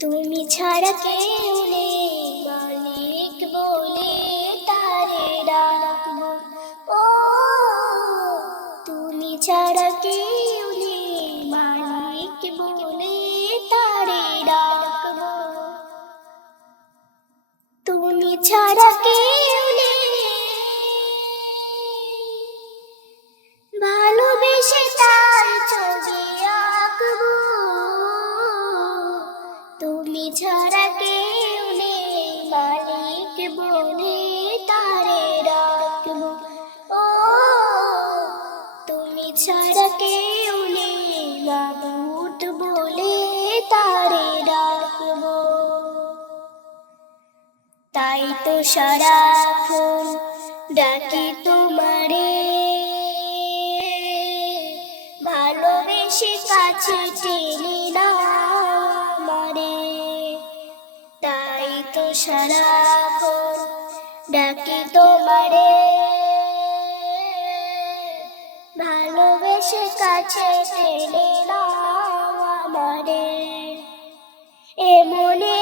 তুমি ছাড়া কেউ নেই মালিক বলে তারে ডাকবো। ও তুমি ছাড়া কেউ নেই মালিক বলে তারে ডাকবো। তুমি ছাড়া কেউ নেই ভালোবেসে তার ছবি আঁকবো। তুমি ছাড়া কেউ নেই মালিক বলে তারে ডাকবো। ও তুমি ছাড়া কেউ নেই মাবুদ বলে তারে ডাকবো। তাই তো সারাক্ষণ ডাকি তোমারে, ভালোবেসে কাছে টেনে নাও আমারে। তাই তো সারাক্ষণ ডাকি তোমারে, ভালোবেসে কাছে টেনে নাও আমারে। এ মনে